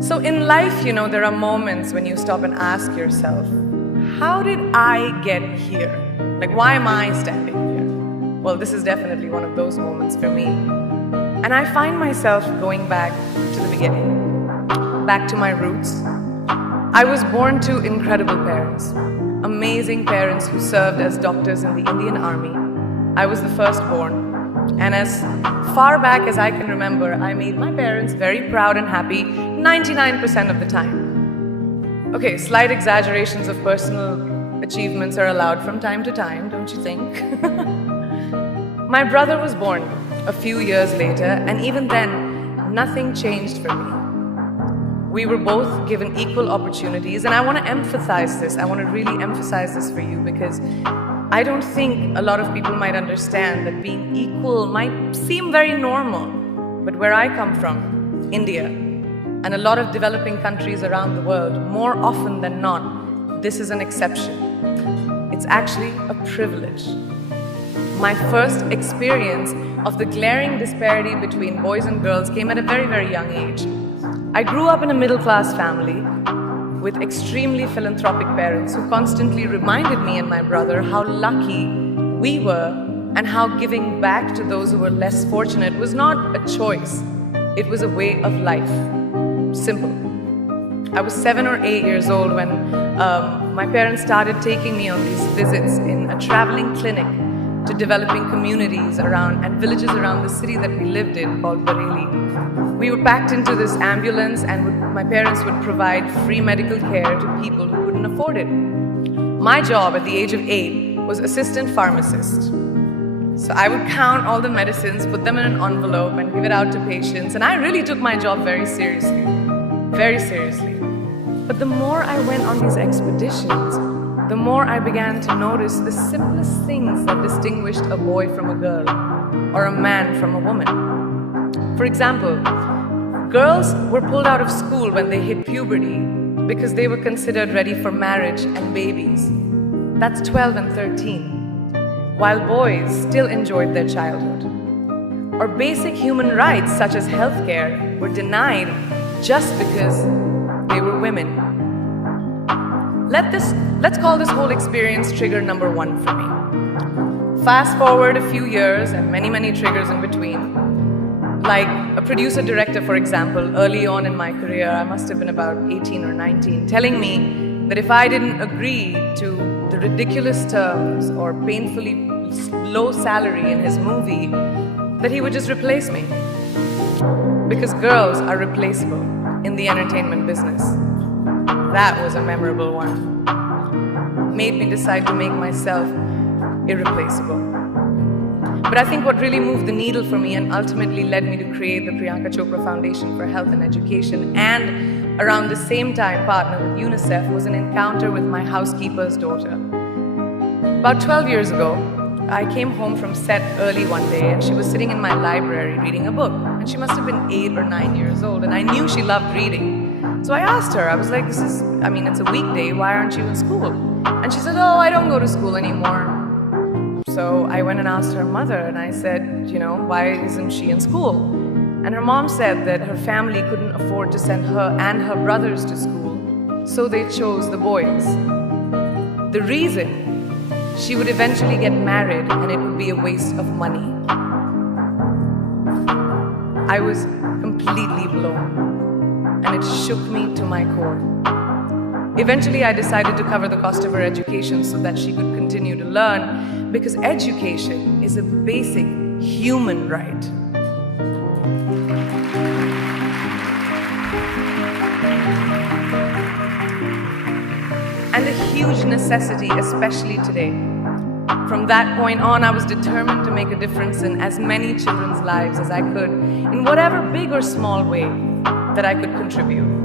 So in life, there are moments when you stop and ask yourself, how did I get here? Like, why am I standing here? Well, this is definitely one of those moments for me. And I find myself going back to the beginning, back to my roots. I was born to incredible parents, amazing parents who served as doctors in the Indian Army. I was the firstborn. And as far back as I can remember, I made my parents very proud and happy 99% of the time. Okay, slight exaggerations of personal achievements are allowed from time to time, don't you think? My brother was born a few years later, and even then, nothing changed for me. We were both given equal opportunities, and I want to emphasize this. I want to really emphasize this for you because I don't think a lot of people might understand that being equal might seem very normal. But where I come from, India, and a lot of developing countries around the world, more often than not, this is an exception. It's actually a privilege. My first experience of the glaring disparity between boys and girls came at a very, very young age. I grew up in a middle-class family with extremely philanthropic parents who constantly reminded me and my brother how lucky we were and how giving back to those who were less fortunate was not a choice. It was a way of life. Simple. I was 7 or 8 years old when my parents started taking me on these visits in a traveling clinic to developing communities around and villages around the city that we lived in called Bareilly. We were packed into this ambulance and my parents would provide free medical care to people who couldn't afford it. My job at the age of 8 was assistant pharmacist. So I would count all the medicines, put them in an envelope and give it out to patients, and I really took my job very seriously. Very seriously. But the more I went on these expeditions, the more I began to notice the simplest things that distinguished a boy from a girl or a man from a woman. For example, girls were pulled out of school when they hit puberty because they were considered ready for marriage and babies. That's 12 and 13, while boys still enjoyed their childhood. Or basic human rights such as healthcare were denied just because they were women. Let's call this whole experience trigger number 1 for me. Fast forward a few years and many, many triggers in between. Like a producer-director, for example, early on in my career, I must have been about 18 or 19, telling me that if I didn't agree to the ridiculous terms or painfully low salary in his movie, that he would just replace me. Because girls are replaceable in the entertainment business. That was a memorable one. Made me decide to make myself irreplaceable. But I think what really moved the needle for me and ultimately led me to create the Priyanka Chopra Foundation for Health and Education and around the same time partner with UNICEF was an encounter with my housekeeper's daughter. About 12 years ago, I came home from set early one day and she was sitting in my library reading a book. And she must have been 8 or 9 years old and I knew she loved reading. So I asked her, I was like, it's a weekday, why aren't you in school? And she said, oh, I don't go to school anymore. So I went and asked her mother and I said, why isn't she in school? And her mom said that her family couldn't afford to send her and her brothers to school, so they chose the boys. The reason? She would eventually get married and it would be a waste of money. I was completely blown and it shook me to my core. Eventually, I decided to cover the cost of her education so that she could continue to learn, because education is a basic human right. And a huge necessity, especially today. From that point on, I was determined to make a difference in as many children's lives as I could, in whatever big or small way that I could contribute.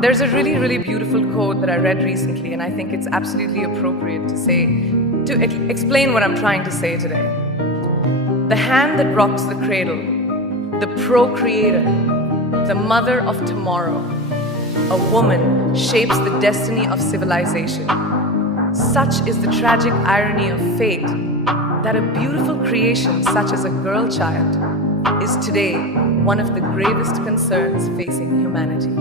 There's a really, really beautiful quote that I read recently, and I think it's absolutely appropriate to explain what I'm trying to say today. The hand that rocks the cradle, the procreator, the mother of tomorrow, a woman shapes the destiny of civilization. Such is the tragic irony of fate that a beautiful creation such as a girl child is today one of the gravest concerns facing humanity.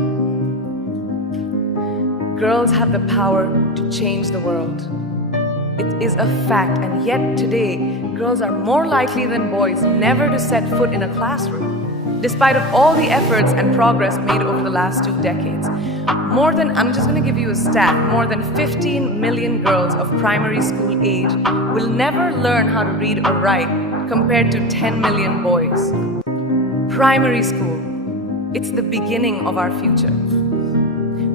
Girls have the power to change the world. It is a fact, and yet today, girls are more likely than boys never to set foot in a classroom, despite of all the efforts and progress made over the last 2 decades. I'm just going to give you a stat, more than 15 million girls of primary school age will never learn how to read or write, compared to 10 million boys. Primary school, it's the beginning of our future.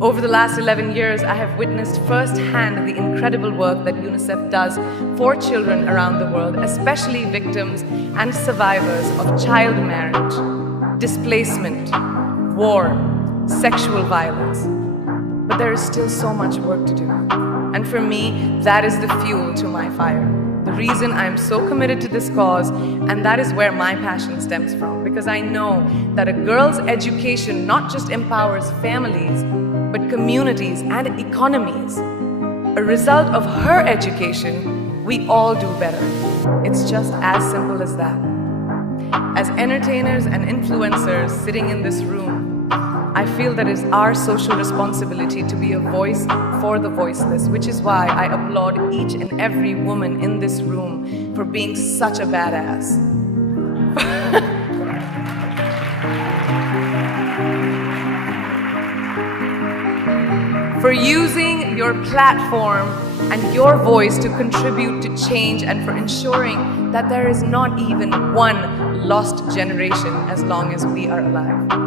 Over the last 11 years, I have witnessed firsthand the incredible work that UNICEF does for children around the world, especially victims and survivors of child marriage, displacement, war, sexual violence. But there is still so much work to do. And for me, that is the fuel to my fire. The reason I am so committed to this cause, and that is where my passion stems from, because I know that a girl's education not just empowers families, but communities and economies. A result of her education, we all do better. It's just as simple as that. As entertainers and influencers sitting in this room, I feel that it's our social responsibility to be a voice for the voiceless, which is why I applaud each and every woman in this room for being such a badass. For using your platform and your voice to contribute to change, and for ensuring that there is not even one lost generation as long as we are alive.